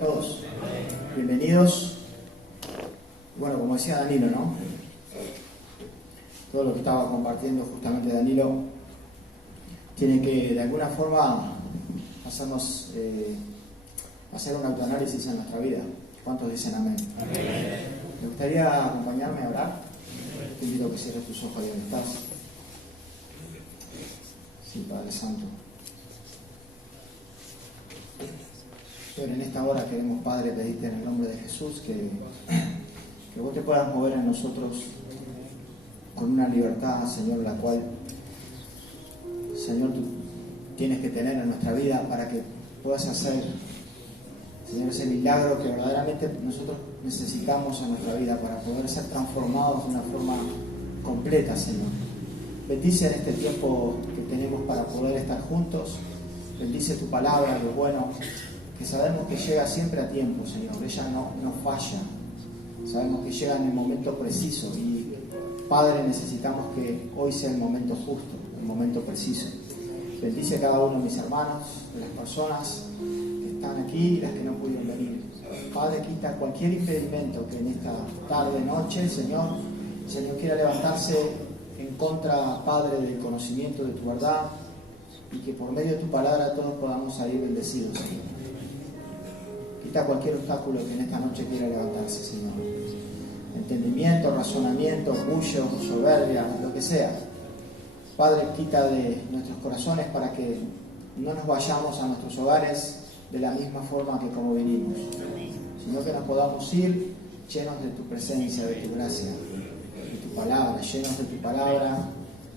A todos, bienvenidos. Bueno, como decía Danilo, ¿no? Todo lo que estaba compartiendo justamente Danilo tiene que de alguna forma hacernos hacer un autoanálisis en nuestra vida. ¿Cuántos dicen amén? Amén. ¿Me gustaría acompañarme a orar? Te invito a que cierres tus ojos ahí donde estás. Sí, Padre Santo. Pero en esta hora queremos, Padre, pedirte en el nombre de Jesús que vos te puedas mover en nosotros con una libertad, Señor, la cual, Señor, tú tienes que tener en nuestra vida para que puedas hacer, Señor, ese milagro que verdaderamente nosotros necesitamos en nuestra vida para poder ser transformados de una forma completa, Señor. Bendice en este tiempo que tenemos para poder estar juntos. Bendice tu palabra, lo bueno, que sabemos que llega siempre a tiempo, Señor. Ella no falla. Sabemos que llega en el momento preciso y, Padre, necesitamos que hoy sea el momento justo, el momento preciso. Bendice a cada uno de mis hermanos, de las personas que están aquí y las que no pudieron venir. Padre, quita cualquier impedimento que en esta tarde, noche, Señor quiera levantarse en contra, Padre, del conocimiento de tu verdad y que por medio de tu palabra todos podamos salir bendecidos, Señor. Quita cualquier obstáculo que en esta noche quiera levantarse, Señor. Entendimiento, razonamiento, orgullo, soberbia, lo que sea. Padre, quita de nuestros corazones para que no nos vayamos a nuestros hogares de la misma forma que como vinimos, sino que nos podamos ir llenos de tu presencia, de tu gracia, de tu palabra, llenos de tu palabra,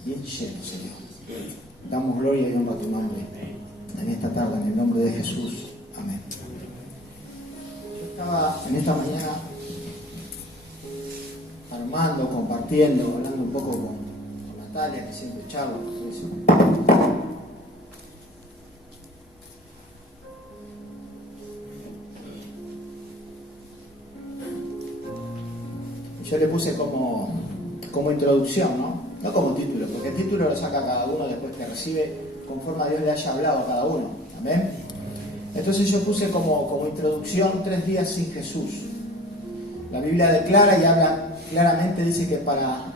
bien llenos, Señor. Damos gloria y honra a tu nombre en esta tarde, en el nombre de Jesús. Amén. Yo estaba en esta mañana armando, compartiendo, hablando un poco con Natalia, que siempre charla, todo eso. Yo le puse como introducción, ¿no? No como título, porque el título lo saca cada uno después que recibe conforme a Dios le haya hablado a cada uno. ¿Amén? Entonces yo puse como introducción 3 días sin Jesús. La Biblia declara y habla claramente, dice que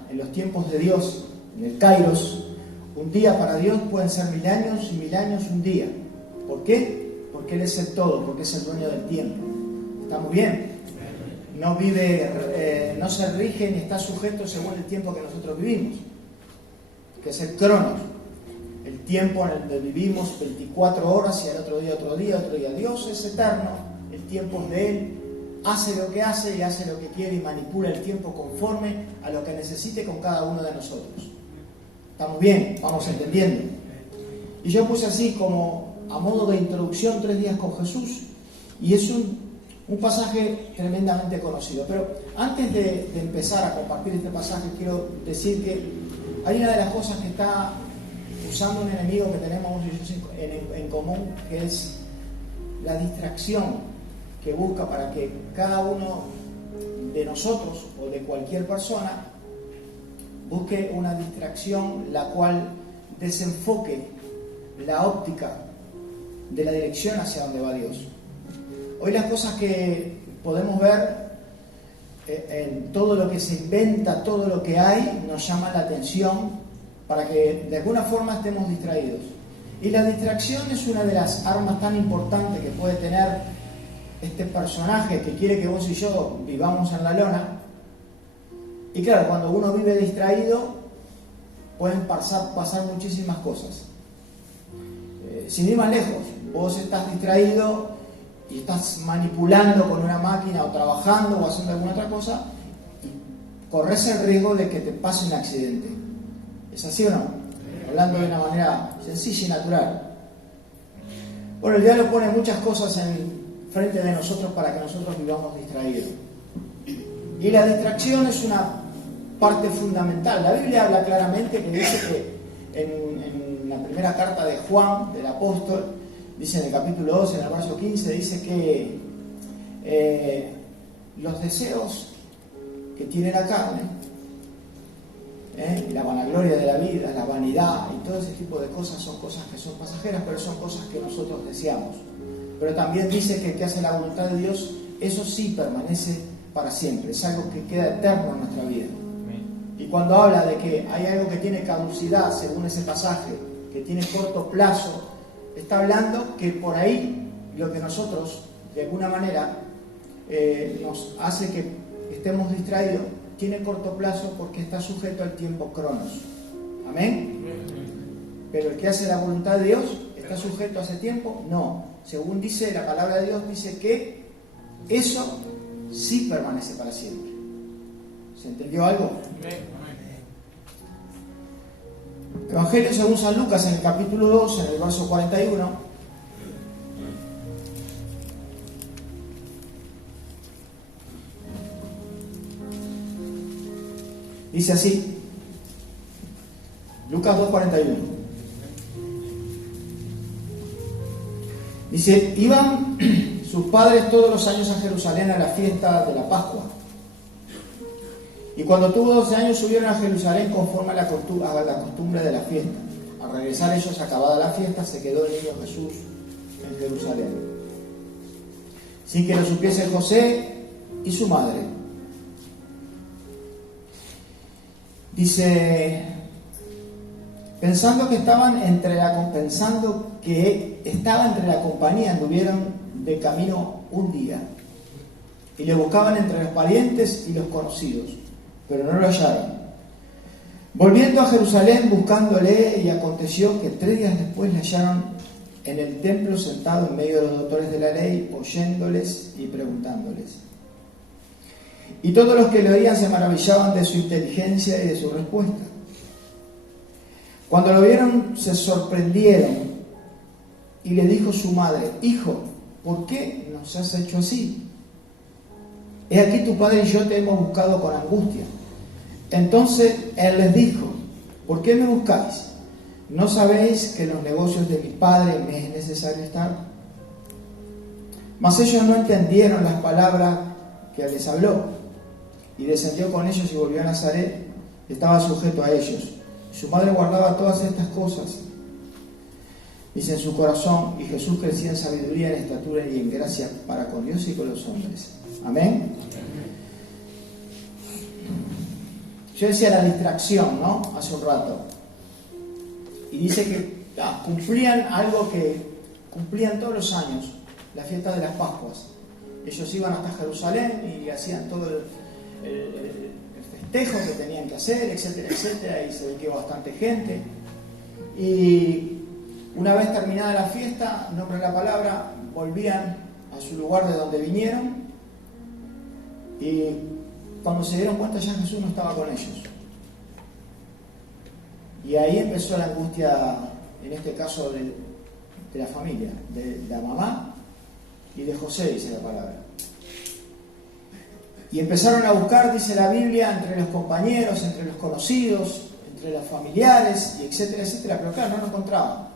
en los tiempos de Dios, en el Kairos, un día para Dios pueden ser 1000 años y 1000 años un día. ¿Por qué? Porque Él es el todo, porque es el dueño del tiempo. ¿Estamos bien? No vive, no se rige ni está sujeto según el tiempo que nosotros vivimos, que es el Cronos, el tiempo en el que vivimos 24 horas y al otro día otro día, otro día. Dios es eterno, el tiempo es de Él, hace lo que hace y hace lo que quiere y manipula el tiempo conforme a lo que necesite con cada uno de nosotros. ¿Estamos bien? Vamos entendiendo. Y yo puse así como a modo de introducción 3 días con Jesús, y es un pasaje tremendamente conocido. Pero antes de empezar a compartir este pasaje, quiero decir que hay una de las cosas que está usando un enemigo que tenemos en común, que es la distracción que busca para que cada uno de nosotros o de cualquier persona busque una distracción la cual desenfoque la óptica de la dirección hacia donde va Dios. Hoy las cosas que podemos ver en todo lo que se inventa, todo lo que hay, nos llama la atención para que de alguna forma estemos distraídos. Y la distracción es una de las armas tan importantes que puede tener este personaje que quiere que vos y yo vivamos en la lona. Y claro, cuando uno vive distraído, pueden pasar muchísimas cosas. Sin ir más lejos, vos estás distraído y estás manipulando con una máquina o trabajando o haciendo alguna otra cosa y corres el riesgo de que te pase un accidente. ¿Es así o no? Hablando de una manera sencilla y natural. Bueno, el diablo pone muchas cosas en frente de nosotros para que nosotros vivamos distraídos. Y la distracción es una parte fundamental. La Biblia habla claramente que dice que en la primera carta de Juan, del apóstol, dice en el capítulo 12, en el verso 15, dice que los deseos que tiene la carne, la vanagloria de la vida, la vanidad y todo ese tipo de cosas son cosas que son pasajeras, pero son cosas que nosotros deseamos. pero también dice que el que hace la voluntad de Dios, eso sí permanece para siempre, es algo que queda eterno en nuestra vida. Y cuando habla de que hay algo que tiene caducidad, según ese pasaje, que tiene corto plazo, está hablando que por ahí lo que nosotros, de alguna manera, nos hace que estemos distraídos, tiene corto plazo porque está sujeto al tiempo cronos. ¿Amén? Pero el que hace la voluntad de Dios, ¿está sujeto a ese tiempo? No. Según dice la palabra de Dios, dice que eso sí permanece para siempre. ¿Se entendió algo? Evangelio según San Lucas, en el capítulo 2, en el verso 41. Dice así, Lucas 2:41. Dice, iban sus padres todos los años a Jerusalén a la fiesta de la Pascua. Y cuando tuvo 12 años subieron a Jerusalén conforme a la costumbre de la fiesta. Al regresar ellos, acabada la fiesta, se quedó el niño Jesús en Jerusalén, sin que lo supiese José y su madre. Dice, pensando que estaba entre la compañía, anduvieron de camino un día y le buscaban entre los parientes y los conocidos, pero no lo hallaron. Volviendo a Jerusalén, buscándole, y aconteció que 3 días después le hallaron en el templo sentado en medio de los doctores de la ley, oyéndoles y preguntándoles. Y todos los que le oían se maravillaban de su inteligencia y de su respuesta. Cuando lo vieron, se sorprendieron, y le dijo su madre, hijo, ¿por qué nos has hecho así? He aquí tu padre y yo te hemos buscado con angustia. Entonces él les dijo, ¿por qué me buscáis? ¿No sabéis que en los negocios de mi padre me es necesario estar? Mas ellos no entendieron las palabras que les habló. Y descendió con ellos y volvió a Nazaret, y estaba sujeto a ellos. Su madre guardaba todas estas cosas, dice, en su corazón, y Jesús crecía en sabiduría, en estatura y en gracia para con Dios y con los hombres. Amén. Yo decía la distracción, ¿no? Hace un rato. Y dice que cumplían algo que cumplían todos los años, la fiesta de las Pascuas. Ellos iban hasta Jerusalén y hacían todo el festejo que tenían que hacer, etcétera, etcétera, y se ve bastante gente. Y una vez terminada la fiesta, en nombre de la palabra, volvían a su lugar de donde vinieron, y cuando se dieron cuenta ya Jesús no estaba con ellos. Y ahí empezó la angustia, en este caso de la familia, de la mamá y de José, dice la palabra. Y empezaron a buscar, dice la Biblia, entre los compañeros, entre los conocidos, entre los familiares, y etcétera, etcétera, pero claro, no lo encontraban.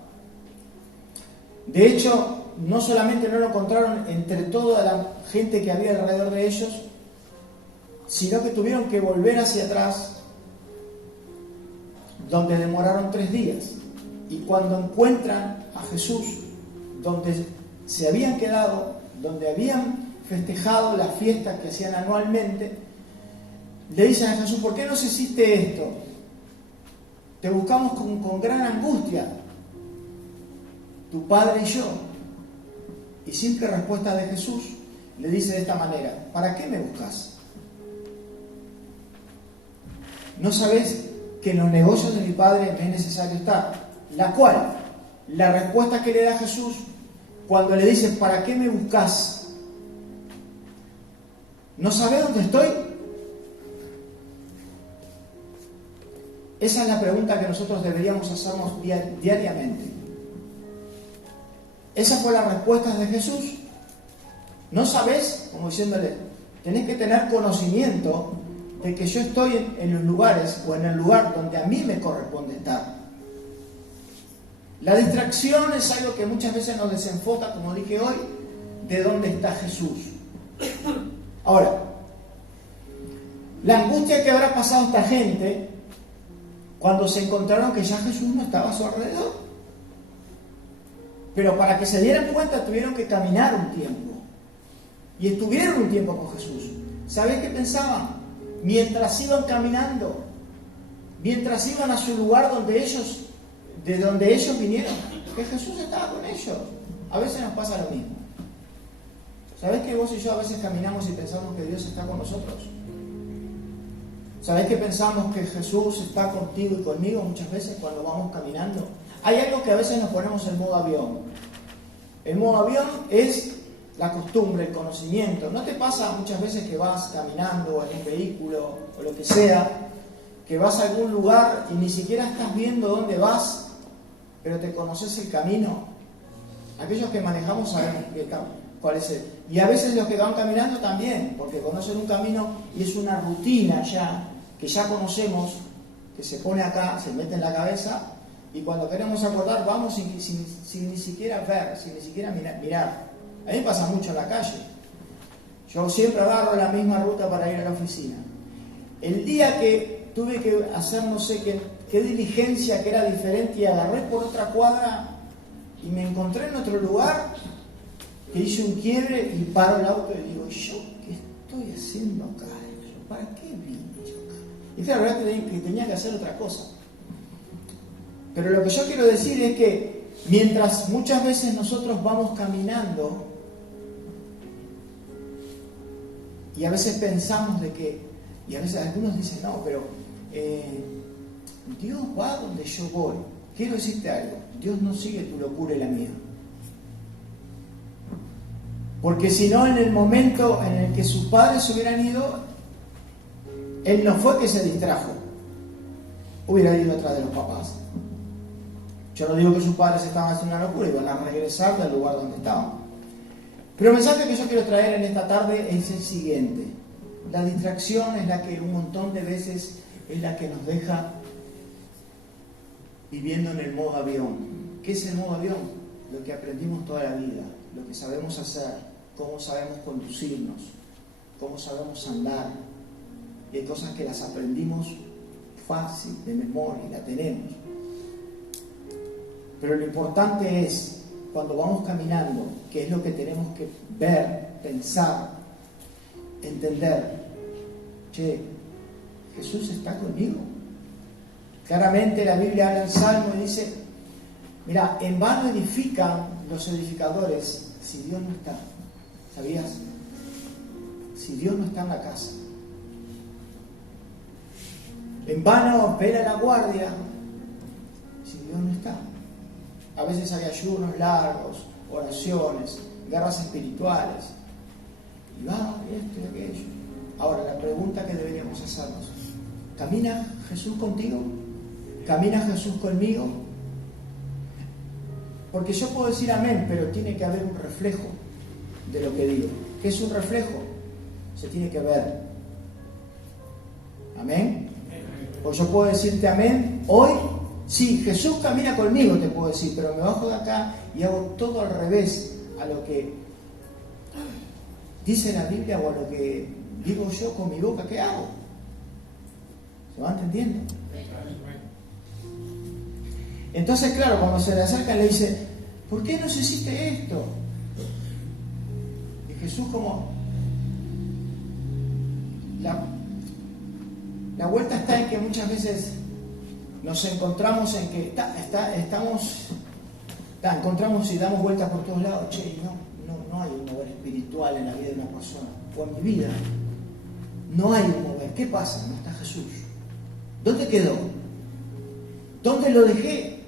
De hecho, no solamente no lo encontraron entre toda la gente que había alrededor de ellos, sino que tuvieron que volver hacia atrás, donde demoraron 3 días. Y cuando encuentran a Jesús, donde se habían quedado, donde habían festejado la fiesta que hacían anualmente, le dicen a Jesús, ¿por qué nos hiciste esto? Te buscamos con gran angustia, tu padre y yo. Y simple respuesta de Jesús le dice de esta manera, ¿para qué me buscas? ¿No sabés que en los negocios de mi padre me es necesario estar? La cual, la respuesta que le da Jesús cuando le dice, ¿para qué me buscas? ¿No sabés dónde estoy? Esa es la pregunta que nosotros deberíamos hacernos diariamente. Esa fue la respuesta de Jesús. ¿No sabés? Como diciéndole, tenés que tener conocimiento de que yo estoy en los lugares o en el lugar donde a mí me corresponde estar. La distracción es algo que muchas veces nos desenfoca, como dije hoy, de dónde está Jesús. Ahora, la angustia que habrá pasado esta gente cuando se encontraron que ya Jesús no estaba a su alrededor. Pero para que se dieran cuenta tuvieron que caminar un tiempo. Y estuvieron un tiempo con Jesús. ¿Sabés qué pensaban? Mientras iban caminando, mientras iban a su lugar de donde ellos vinieron, que Jesús estaba con ellos. A veces nos pasa lo mismo. ¿Sabés que vos y yo a veces caminamos y pensamos que Dios está con nosotros? ¿Sabés que pensamos que Jesús está contigo y conmigo muchas veces cuando vamos caminando? Hay algo que a veces nos ponemos en modo avión. El modo avión es la costumbre, el conocimiento. ¿No te pasa muchas veces que vas caminando en un vehículo o lo que sea, que vas a algún lugar y ni siquiera estás viendo dónde vas, pero te conoces el camino? Aquellos que manejamos sabemos cuál es el. Y a veces los que van caminando también, porque conocen un camino y es una rutina ya, que ya conocemos, que se pone acá, se mete en la cabeza, y cuando queremos acordar vamos sin ni siquiera ver, sin ni siquiera mirar. A mí me pasa mucho en la calle. Yo siempre agarro la misma ruta para ir a la oficina. El día que tuve que hacer no sé qué diligencia que era diferente y agarré por otra cuadra y me encontré en otro lugar, que hice un quiebre y paro el auto y digo, ¿yo qué estoy haciendo acá? ¿Para qué vine yo acá? Y claro, la verdad que tenía que hacer otra cosa. Pero lo que yo quiero decir es que mientras muchas veces nosotros vamos caminando y a veces pensamos de que, y a veces algunos dicen, no, pero Dios va donde yo voy. Quiero decirte algo, Dios no sigue tu locura y la mía. Porque si no, en el momento en el que sus padres se hubieran ido, él no fue que se distrajo, hubiera ido atrás de los papás. Yo no digo que sus padres estaban haciendo una locura, iban a regresar del lugar donde estaban. Pero el mensaje que yo quiero traer en esta tarde es el siguiente. La distracción es la que un montón de veces es la que nos deja viviendo en el modo avión. ¿Qué es el modo avión? Lo que aprendimos toda la vida, lo que sabemos hacer, cómo sabemos conducirnos, cómo sabemos andar. Y hay cosas que las aprendimos fácil, de memoria, y la tenemos. Pero lo importante es, cuando vamos caminando, qué es lo que tenemos que ver, pensar, entender. Che, Jesús está conmigo. Claramente la Biblia habla en Salmo y dice, mira, en vano edifican los edificadores si Dios no está. ¿Sabías? Si Dios no está en la casa. En vano vela la guardia si Dios no está. A veces hay ayunos largos, oraciones, guerras espirituales. Y va, esto y aquello. Ahora, la pregunta que deberíamos hacernos, ¿camina Jesús contigo? ¿Camina Jesús conmigo? Porque yo puedo decir amén, pero tiene que haber un reflejo de lo que digo. ¿Qué es un reflejo? Se tiene que ver. ¿Amén? O yo puedo decirte amén hoy. Sí, Jesús camina conmigo, te puedo decir, pero me bajo de acá y hago todo al revés a lo que dice la Biblia o a lo que digo yo con mi boca. ¿Qué hago? ¿Se va entendiendo? Entonces, claro, cuando se le acerca le dice, ¿por qué nos hiciste esto? Y Jesús como... La vuelta está en que muchas veces nos encontramos en que encontramos y damos vueltas por todos lados. Che, no hay un mover espiritual en la vida de una persona, o en mi vida. No hay un mover. ¿Qué pasa? No está Jesús. ¿Dónde quedó? ¿Dónde lo dejé?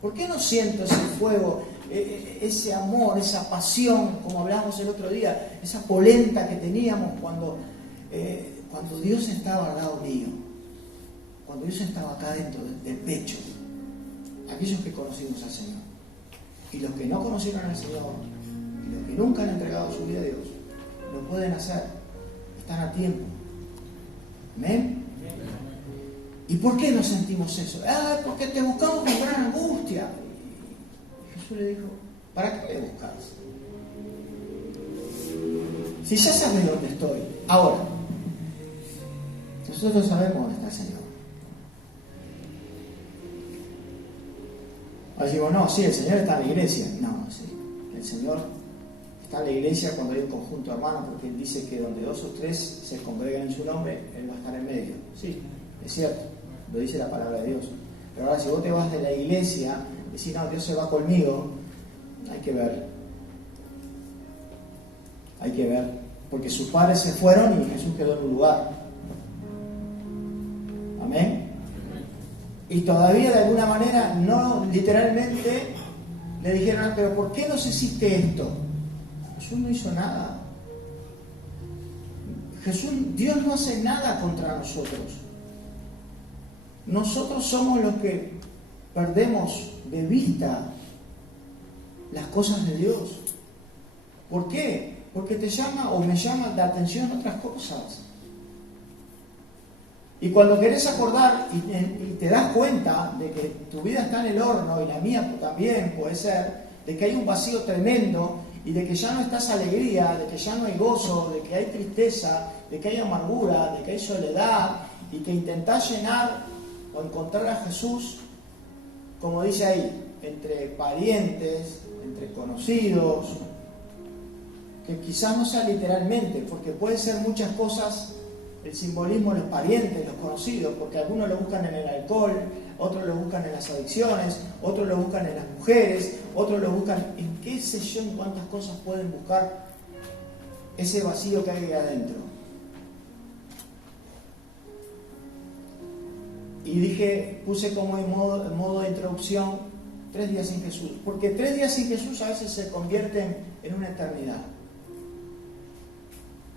¿Por qué no siento ese fuego, ese amor, esa pasión, como hablábamos el otro día, esa polenta que teníamos cuando Dios estaba al lado mío? Cuando Dios estaba acá dentro del pecho, aquellos que conocimos al Señor y los que no conocieron al Señor y los que nunca han entregado su vida a Dios, lo pueden hacer, están a tiempo. ¿Amén? ¿Y por qué no sentimos eso? Porque te buscamos con gran angustia. Y Jesús le dijo, ¿para qué me buscas? Si ya sabes dónde estoy. Ahora, nosotros sabemos dónde está el Señor. Decimos, no, sí, el Señor está en la iglesia. No, sí, el Señor está en la iglesia cuando hay un conjunto de hermanos, porque Él dice que donde 2 o 3 se congregan en su nombre, Él va a estar en medio. Sí, es cierto, lo dice la palabra de Dios. Pero ahora si vos te vas de la iglesia, decís, no, Dios se va conmigo, hay que ver. Hay que ver, porque sus padres se fueron y Jesús quedó en un lugar. Amén. Y todavía de alguna manera, no literalmente, le dijeron, pero ¿por qué nos hiciste esto? Jesús no hizo nada. Dios no hace nada contra nosotros. Nosotros somos los que perdemos de vista las cosas de Dios. ¿Por qué? Porque te llama o me llama la atención otras cosas. Y cuando querés acordar y te das cuenta de que tu vida está en el horno y la mía también puede ser, de que hay un vacío tremendo y de que ya no está esa alegría, de que ya no hay gozo, de que hay tristeza, de que hay amargura, de que hay soledad y que intentás llenar o encontrar a Jesús, como dice ahí, entre parientes, entre conocidos, que quizás no sea literalmente, porque puede ser muchas cosas, el simbolismo de los parientes, los conocidos, porque algunos lo buscan en el alcohol, otros lo buscan en las adicciones, otros lo buscan en las mujeres, otros lo buscan en qué sé yo, en cuántas cosas pueden buscar ese vacío que hay ahí adentro. Y puse como en modo de introducción 3 días sin Jesús, porque 3 días sin Jesús a veces se convierten en una eternidad.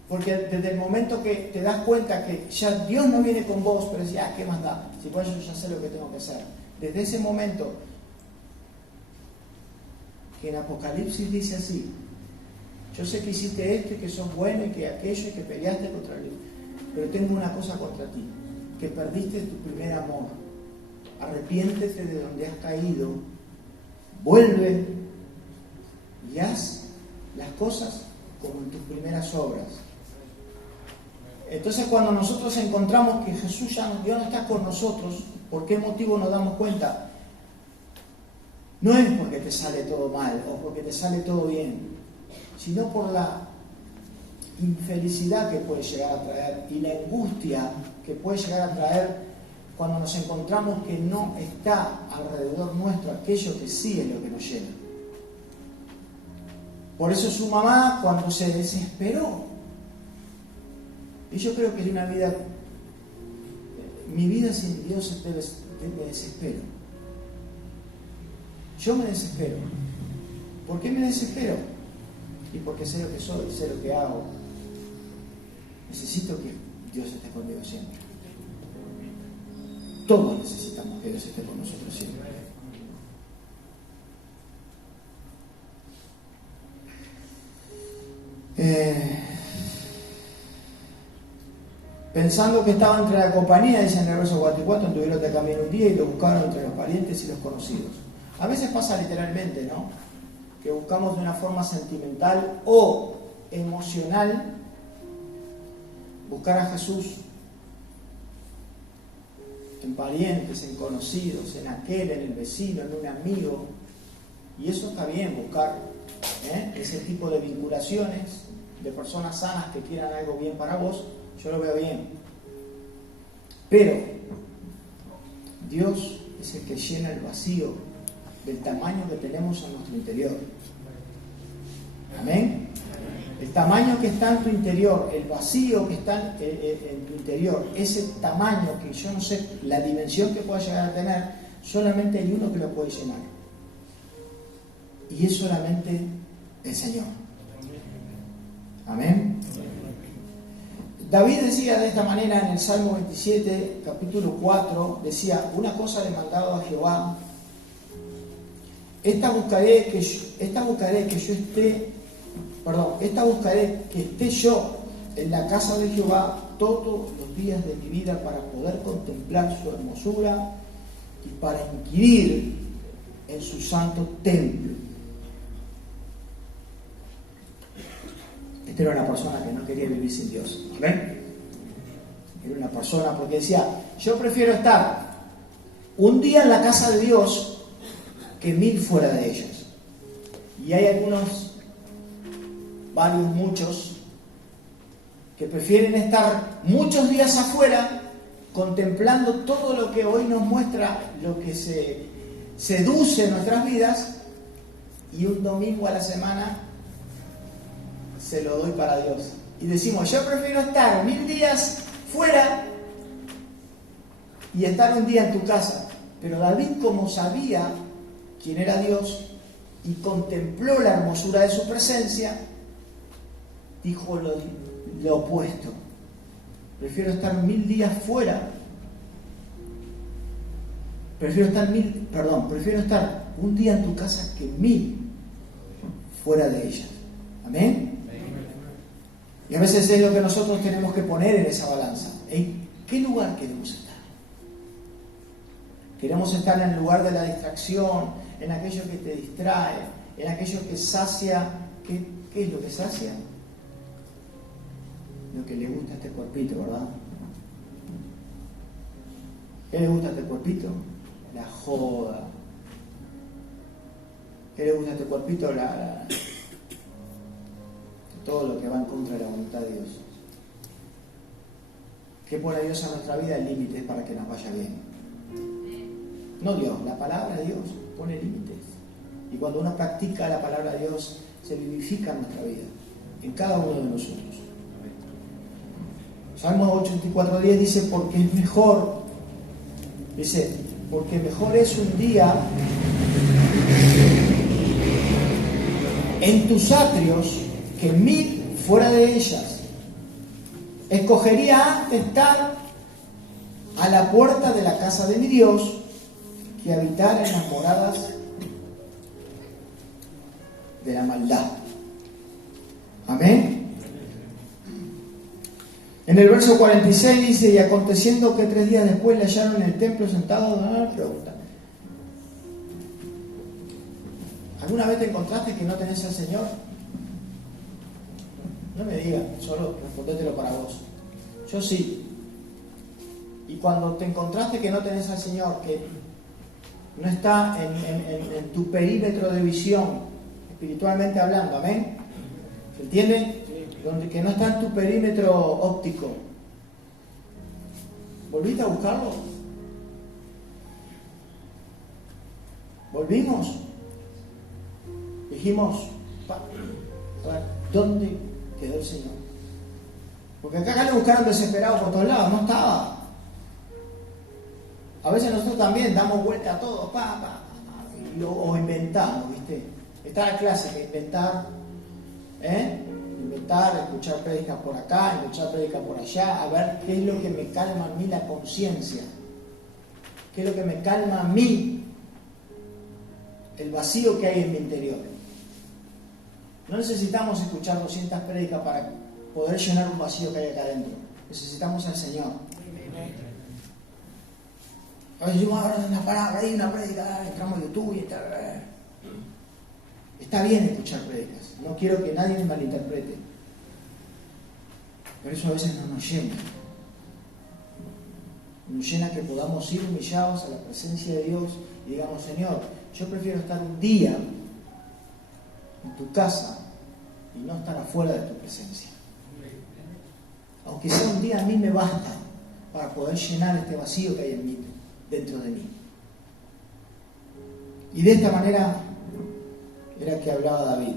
Porque desde el momento que te das cuenta que ya Dios no viene con vos, pero decís, ¿qué más da? Si pues yo ya sé lo que tengo que hacer. Desde ese momento, que en Apocalipsis dice así, yo sé que hiciste esto y que sos bueno y que aquello y que peleaste contra Dios, pero tengo una cosa contra ti, que perdiste tu primer amor. Arrepiéntete de donde has caído, vuelve y haz las cosas como en tus primeras obras. Entonces cuando nosotros encontramos que Jesús ya no está con nosotros, ¿por qué motivo nos damos cuenta? No es porque te sale todo mal o porque te sale todo bien, sino por la infelicidad que puede llegar a traer y la angustia que puede llegar a traer cuando nos encontramos que no está alrededor nuestro aquello que sí es lo que nos llena. Por eso su mamá, cuando se desesperó, y yo creo que es una vida, mi vida sin Dios me desespero. Yo me desespero. ¿Por qué me desespero? Y porque sé lo que soy, sé lo que hago. Necesito que Dios esté conmigo siempre. Todos necesitamos que Dios esté con nosotros siempre. Pensando que estaba entre la compañía, dice en el verso 44, anduvieron de camino un día y lo buscaron entre los parientes y los conocidos. A veces pasa literalmente, ¿no? Que buscamos de una forma sentimental o emocional buscar a Jesús en parientes, en conocidos, en aquel, en el vecino, en un amigo. Y eso está bien, buscar ese tipo de vinculaciones de personas sanas que quieran algo bien para vos. Yo lo veo bien. Pero Dios es el que llena el vacío del tamaño que tenemos en nuestro interior. Amén. El tamaño que está en tu interior, el vacío que está en tu interior, ese tamaño que yo no sé, la dimensión que pueda llegar a tener, solamente hay uno que lo puede llenar. Y es solamente el Señor. Amén. David decía de esta manera en el Salmo 27, capítulo 4, decía, una cosa le he mandado a Jehová, esta buscaré que esté yo en la casa de Jehová todos los días de mi vida para poder contemplar su hermosura y para inquirir en su santo templo. Esta era una persona que no quería vivir sin Dios. ¿Ven? Era una persona porque decía, yo prefiero estar un día en la casa de Dios que que 1000 fuera de ellas. Y hay algunos, varios, muchos, que prefieren estar muchos días afuera contemplando todo lo que hoy nos muestra, lo que se seduce en nuestras vidas, y un domingo a la semana se lo doy para Dios. Y decimos, yo prefiero estar 1000 días fuera y estar un día en tu casa. Pero David, como sabía quién era Dios y contempló la hermosura de su presencia, dijo lo opuesto. Prefiero estar 1000 días fuera. Prefiero estar un día en tu casa que 1000 fuera de ella. Amén. Y a veces es lo que nosotros tenemos que poner en esa balanza. ¿En qué lugar queremos estar? Queremos estar en el lugar de la distracción, en aquello que te distrae, en aquello que sacia. ¿Qué es lo que sacia? Lo que le gusta a este cuerpito, ¿verdad? ¿Qué le gusta a este cuerpito? La joda. ¿Qué le gusta a este cuerpito? Todo lo que va en contra de la voluntad de Dios. ¿Qué pone Dios en nuestra vida? Límites para que nos vaya bien. No Dios, la palabra de Dios pone límites. Y cuando uno practica la palabra de Dios, se vivifica en nuestra vida, en cada uno de nosotros. Salmo 84:10 dice, porque es mejor, porque mejor es un día en tus atrios que 1000 fuera de ellas. Escogería antes estar a la puerta de la casa de mi Dios que habitar en las moradas de la maldad. Amén. En el verso 46 dice, y aconteciendo que 3 días después le hallaron en el templo sentado, pregunta. ¿Alguna vez te encontraste que no tenés al Señor? No me digas, solo respondételo para vos. Yo sí. Y cuando te encontraste que no tenés al Señor, que no está en tu perímetro de visión, espiritualmente hablando, amén, ¿se entiende? Que no está en tu perímetro óptico, ¿volviste a buscarlo? ¿Volvimos? Dijimos, a ver, ¿dónde quedó el Señor? Porque acá le buscaron desesperado por todos lados, no estaba. A veces nosotros también damos vuelta a todo, o inventamos, ¿viste? Está la clásica, inventar, escuchar prédicas por acá, escuchar prédicas por allá, a ver qué es lo que me calma a mí la conciencia, qué es lo que me calma a mí el vacío que hay en mi interior. No necesitamos escuchar 200 prédicas para poder llenar un vacío que hay acá adentro. Necesitamos al Señor. A veces yo ahora una palabra, hay una prédica, entramos a YouTube y está. Está bien escuchar prédicas. No quiero que nadie me malinterprete. Pero eso a veces no nos llena. Nos llena que podamos ir humillados a la presencia de Dios y digamos, Señor, yo prefiero estar un día en tu casa y no estar afuera de tu presencia. Aunque sea un día, a mí me basta para poder llenar este vacío que hay en mí, dentro de mí. Y de esta manera era que hablaba David.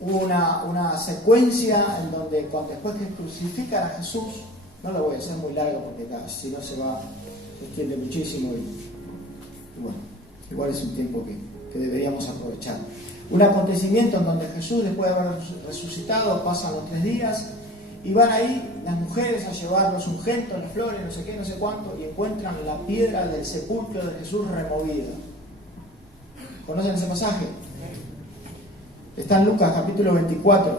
Hubo una secuencia en donde después que crucifican a Jesús, no lo voy a hacer muy largo porque si no se extiende muchísimo y bueno, igual es un tiempo que deberíamos aprovechar. Un acontecimiento en donde Jesús, después de haber resucitado, pasan los 3 días y van ahí las mujeres a llevar los ungüentos, las flores, no sé qué, no sé cuánto, y encuentran la piedra del sepulcro de Jesús removida. ¿Conocen ese pasaje? Está en Lucas capítulo 24.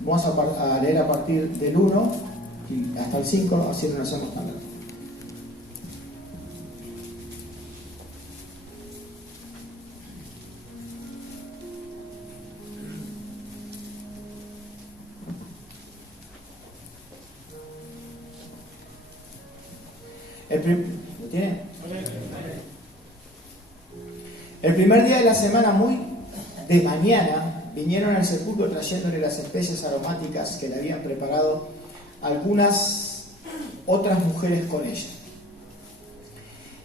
Vamos a leer a partir del 1 y hasta el 5, así no nos hacemos tan largo. ¿Lo tiene? El primer día de la semana, muy de mañana, vinieron al sepulcro trayéndole las especias aromáticas que le habían preparado algunas otras mujeres con ella.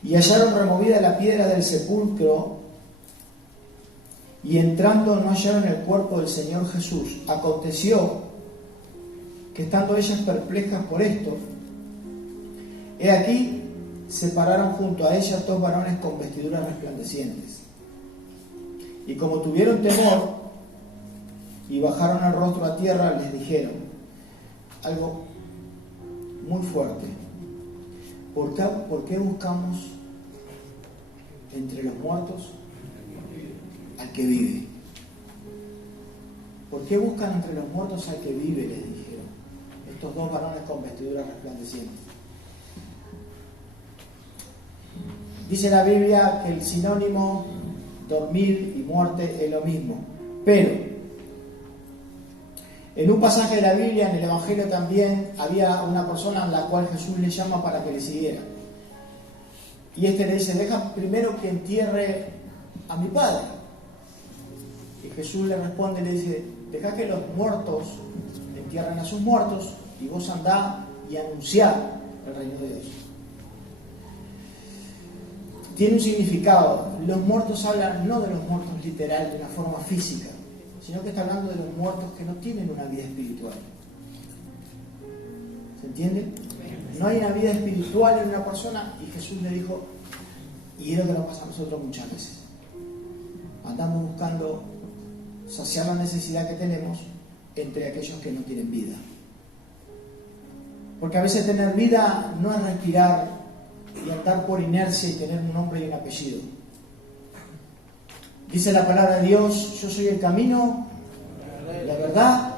Y hallaron removida la piedra del sepulcro, y entrando no hallaron el cuerpo del Señor Jesús. Aconteció que estando ellas perplejas por esto, he aquí se pararon junto a ellas dos varones con vestiduras resplandecientes. Y como tuvieron temor y bajaron el rostro a tierra, les dijeron algo muy fuerte. ¿Por qué buscamos entre los muertos al que vive? ¿Por qué buscan entre los muertos al que vive? Les dijeron estos dos varones con vestiduras resplandecientes. Dice la Biblia que el sinónimo dormir y muerte es lo mismo, pero en un pasaje de la Biblia, en el Evangelio también, había una persona a la cual Jesús le llama para que le siguiera. Y le dice, deja primero que entierre a mi Padre. Y Jesús le responde y le dice, deja que los muertos entierren a sus muertos y vos andá y anunciá el reino de Dios. Tiene un significado. Los muertos hablan no de los muertos literal, de una forma física, sino que está hablando de los muertos que no tienen una vida espiritual. ¿Se entiende? No hay una vida espiritual en una persona, y Jesús le dijo, y es lo que nos pasa a nosotros muchas veces. Andamos buscando saciar la necesidad que tenemos entre aquellos que no tienen vida. Porque a veces tener vida no es respirar y andar por inercia y tener un nombre y un apellido. Dice la palabra de Dios, yo soy el camino, la verdad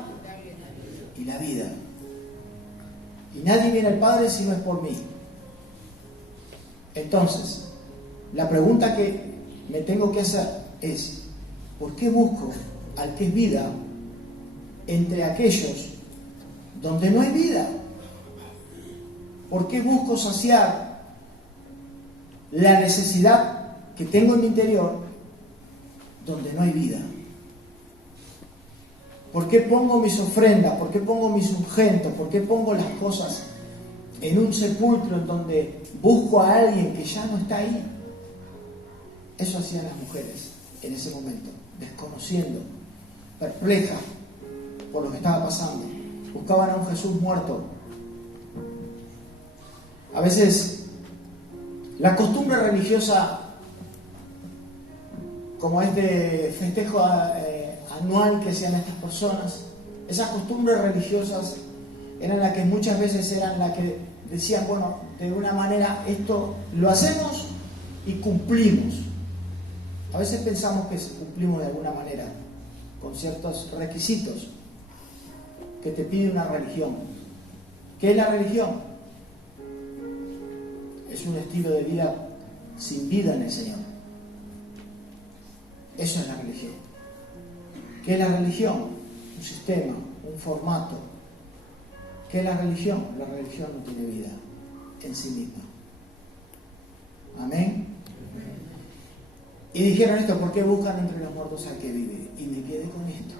y la vida. Y nadie viene al Padre si no es por mí. Entonces, la pregunta que me tengo que hacer es, ¿por qué busco al que es vida entre aquellos donde no hay vida? ¿Por qué busco saciar la necesidad que tengo en mi interior donde no hay vida? ¿Por qué pongo mis ofrendas? ¿Por qué pongo mis urgentos? ¿Por qué pongo las cosas en un sepulcro en donde busco a alguien que ya no está ahí? Eso hacían las mujeres en ese momento, desconociendo, perplejas por lo que estaba pasando. Buscaban a un Jesús muerto. A veces la costumbre religiosa, como este festejo anual que hacían estas personas, esas costumbres religiosas eran las que muchas veces eran las que decían, bueno, de una manera esto lo hacemos y cumplimos. A veces pensamos que cumplimos de alguna manera con ciertos requisitos que te pide una religión. ¿Qué es la religión? Es un estilo de vida sin vida en el Señor. Eso es la religión. ¿Qué es la religión? Un sistema, un formato. ¿Qué es la religión? La religión no tiene vida en sí misma. Amén. Y dijeron esto, ¿por qué buscan entre los muertos al que vive? Y me quedé con esto.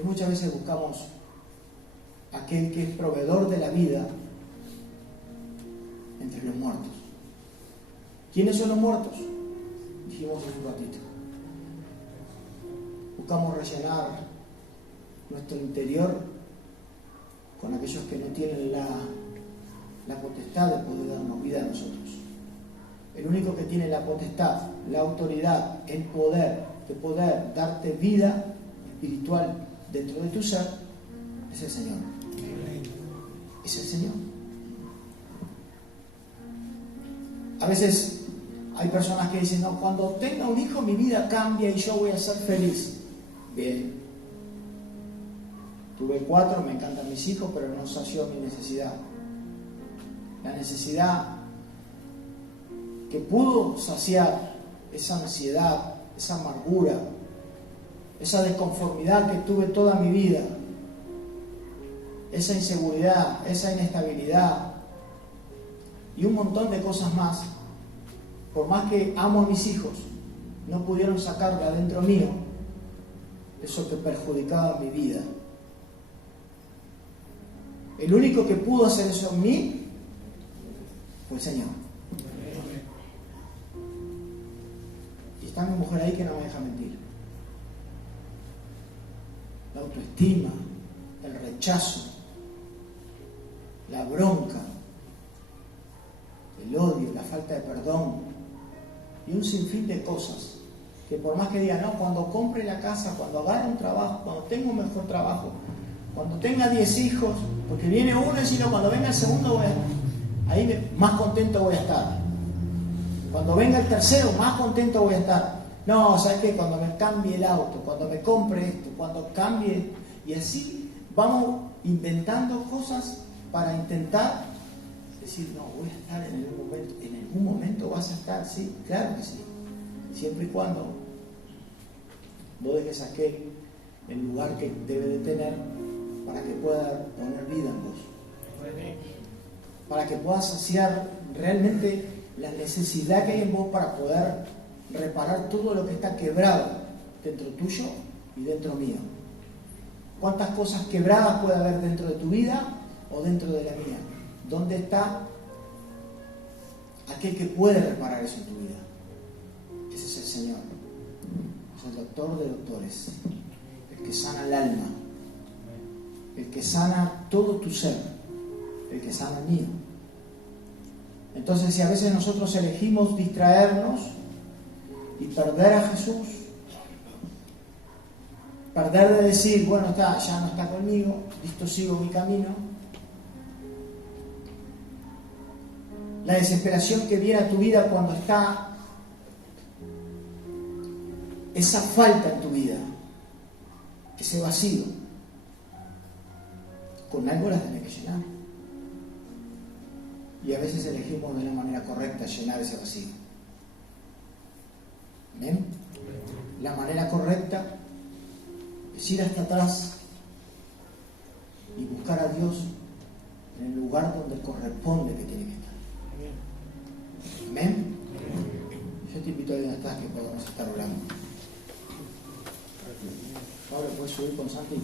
Y muchas veces buscamos aquel que es proveedor de la vida entre los muertos. ¿Quiénes son los muertos? Dijimos hace un ratito. Buscamos rellenar nuestro interior con aquellos que no tienen la potestad de poder darnos vida a nosotros. El único que tiene la potestad, la autoridad, el poder de poder darte vida espiritual dentro de tu ser es el Señor. Es el Señor. A veces hay personas que dicen, no, cuando tenga un hijo mi vida cambia y yo voy a ser feliz. Bien. Tuve 4, me encantan mis hijos, pero no sació mi necesidad. La necesidad que pudo saciar esa ansiedad, esa amargura, esa desconformidad que tuve toda mi vida, esa inseguridad, esa inestabilidad, y un montón de cosas más, por más que amo a mis hijos, no pudieron sacar de adentro mío eso que perjudicaba mi vida. El único que pudo hacer eso en mí fue el Señor. Y está mi mujer ahí que no me deja mentir. La autoestima, el rechazo, la bronca, el odio, la falta de perdón y un sinfín de cosas que por más que diga, no, cuando compre la casa, cuando agarre un trabajo, cuando tenga un mejor trabajo, cuando tenga 10 hijos, porque viene uno y si no, cuando venga el segundo, ahí más contento voy a estar. Cuando venga el tercero, más contento voy a estar. No, ¿sabes qué? Cuando me cambie el auto, cuando me compre esto, cuando cambie... Y así vamos inventando cosas para intentar decir, no, voy a estar en algún momento vas a estar, sí, claro que sí. Siempre y cuando vos dejes aquel el lugar que debe de tener para que pueda poner vida en vos. Para que puedas saciar realmente la necesidad que hay en vos para poder reparar todo lo que está quebrado dentro tuyo y dentro mío. ¿Cuántas cosas quebradas puede haber dentro de tu vida o dentro de la mía? ¿Dónde está aquel que puede reparar eso en tu vida? Ese es el Señor. Es el doctor de doctores, el que sana el alma, el que sana todo tu ser, el que sana el mío. Entonces, si a veces nosotros elegimos distraernos y perder a Jesús, perder de decir, bueno, ya no está conmigo, listo, sigo mi camino, la desesperación que viene a tu vida cuando está esa falta en tu vida, ese vacío, con algo las tenés que llenar. Y a veces elegimos de la manera correcta llenar ese vacío. ¿Ven? La manera correcta es ir hasta atrás y buscar a Dios en el lugar donde corresponde que tiene que estar. ¿Amén? Yo te invito a donde estás que podamos estar orando. Ahora puedes subir con Santi.